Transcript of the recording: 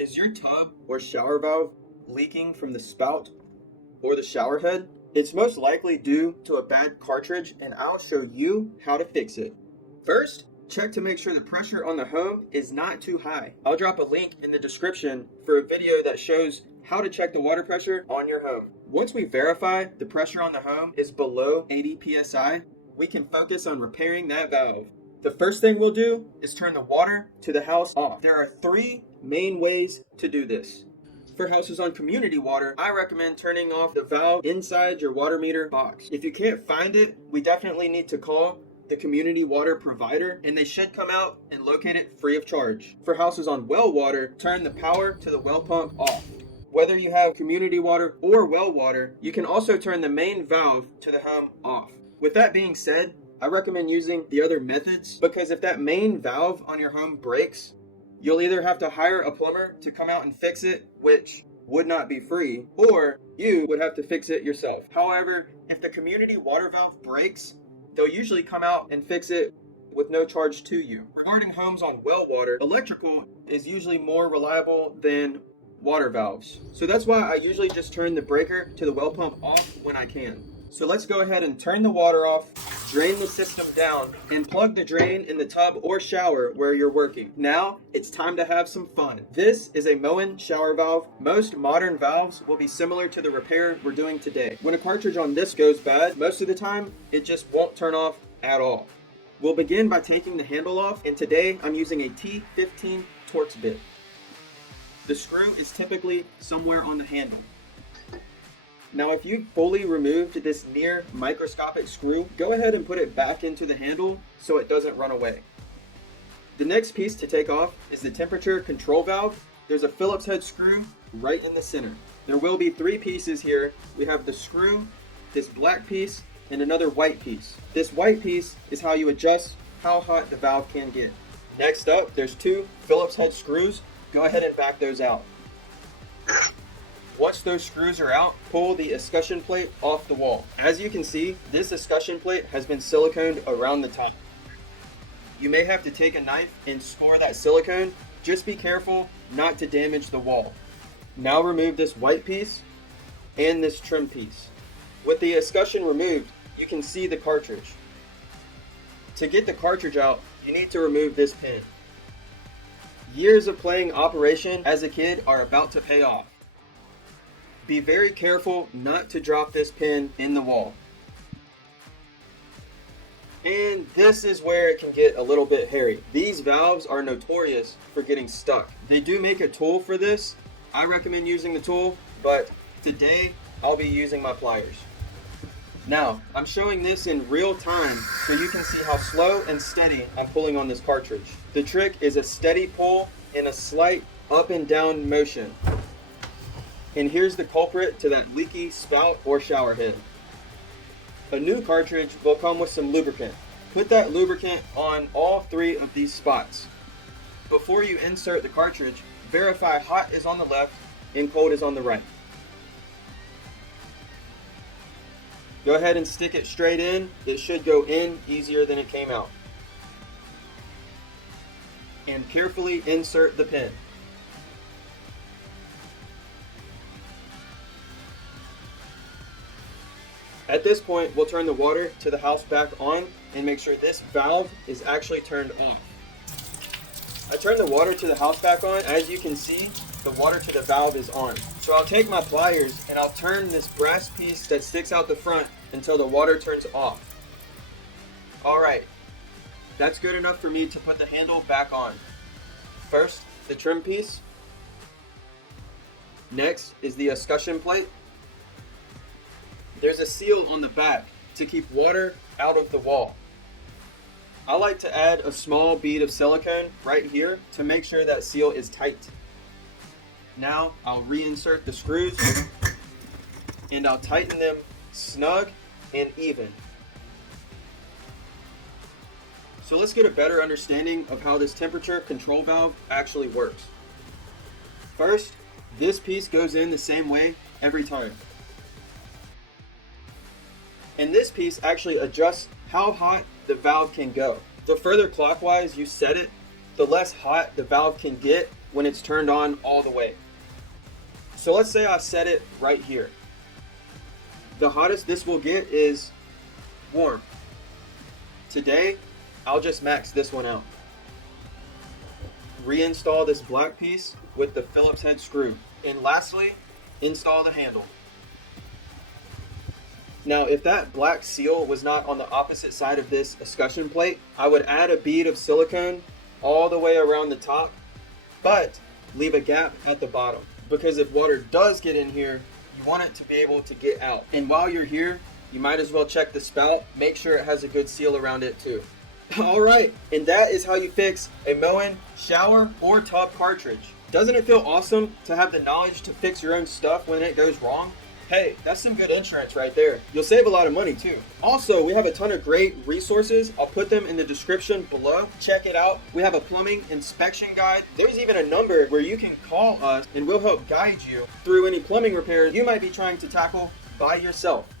Is your tub or shower valve leaking from the spout or the shower head? It's most likely due to a bad cartridge, and I'll show you how to fix it. First, check to make sure the pressure on the home is not too high. I'll drop a link in the description for a video that shows how to check the water pressure on your home. Once we verify the pressure on the home is below 80 psi, we can focus on repairing that valve. The first thing we'll do is turn the water to the house off. There are 3 main ways to do this. For houses on community water, I recommend turning off the valve inside your water meter box. If you can't find it, we definitely need to call the community water provider, and they should come out and locate it free of charge. For houses on well water, turn the power to the well pump off. Whether you have community water or well water, you can also turn the main valve to the home off. With that being said, I recommend using the other methods, because if that main valve on your home breaks, you'll either have to hire a plumber to come out and fix it, which would not be free, or you would have to fix it yourself. However, if the community water valve breaks, they'll usually come out and fix it with no charge to you. Regarding homes on well water, electrical is usually more reliable than water valves. So that's why I usually just turn the breaker to the well pump off when I can. So let's go ahead and turn the water off, drain the system down, and plug the drain in the tub or shower where you're working. Now, it's time to have some fun. This is a Moen shower valve. Most modern valves will be similar to the repair we're doing today. When a cartridge on this goes bad, most of the time, it just won't turn off at all. We'll begin by taking the handle off, and today I'm using a T15 Torx bit. The screw is typically somewhere on the handle. Now, if you fully removed this near microscopic screw, go ahead and put it back into the handle so it doesn't run away. The next piece to take off is the temperature control valve. There's a Phillips head screw right in the center. There will be 3 pieces here. We have the screw, this black piece, and another white piece. This white piece is how you adjust how hot the valve can get. Next up, there's 2 Phillips head screws. Go ahead and back those out. Once those screws are out, pull the escutcheon plate off the wall. As you can see, this escutcheon plate has been siliconed around the top. You may have to take a knife and score that silicone. Just be careful not to damage the wall. Now remove this white piece and this trim piece. With the escutcheon removed, you can see the cartridge. To get the cartridge out, you need to remove this pin. Years of playing Operation as a kid are about to pay off. Be very careful not to drop this pin in the wall. And this is where it can get a little bit hairy. These valves are notorious for getting stuck. They do make a tool for this. I recommend using the tool, but today I'll be using my pliers. Now, I'm showing this in real time so you can see how slow and steady I'm pulling on this cartridge. The trick is a steady pull and a slight up and down motion. And here's the culprit to that leaky spout or shower head. A new cartridge will come with some lubricant. Put that lubricant on all 3 of these spots. Before you insert the cartridge, verify hot is on the left and cold is on the right. Go ahead and stick it straight in. It should go in easier than it came out. And carefully insert the pin. At this point, we'll turn the water to the house back on and make sure this valve is actually turned off. I turned the water to the house back on. As you can see, the water to the valve is on. So I'll take my pliers and I'll turn this brass piece that sticks out the front until the water turns off. Alright, that's good enough for me to put the handle back on. First, the trim piece. Next is the escutcheon plate. There's a seal on the back to keep water out of the wall. I like to add a small bead of silicone right here to make sure that seal is tight. Now I'll reinsert the screws and I'll tighten them snug and even. So let's get a better understanding of how this temperature control valve actually works. First, this piece goes in the same way every time. And this piece actually adjusts how hot the valve can go. The further clockwise you set it, the less hot the valve can get when it's turned on all the way. So let's say I set it right here. The hottest this will get is warm. Today, I'll just max this one out. Reinstall this black piece with the Phillips head screw. And lastly, install the handle. Now, if that black seal was not on the opposite side of this escutcheon plate, I would add a bead of silicone all the way around the top, but leave a gap at the bottom. Because if water does get in here, you want it to be able to get out. And while you're here, you might as well check the spout. Make sure it has a good seal around it too. All right, and that is how you fix a Moen shower or tub cartridge. Doesn't it feel awesome to have the knowledge to fix your own stuff when it goes wrong? Hey, that's some good insurance right there. You'll save a lot of money too. Also, we have a ton of great resources. I'll put them in the description below. Check it out. We have a plumbing inspection guide. There's even a number where you can call us and we'll help guide you through any plumbing repairs you might be trying to tackle by yourself.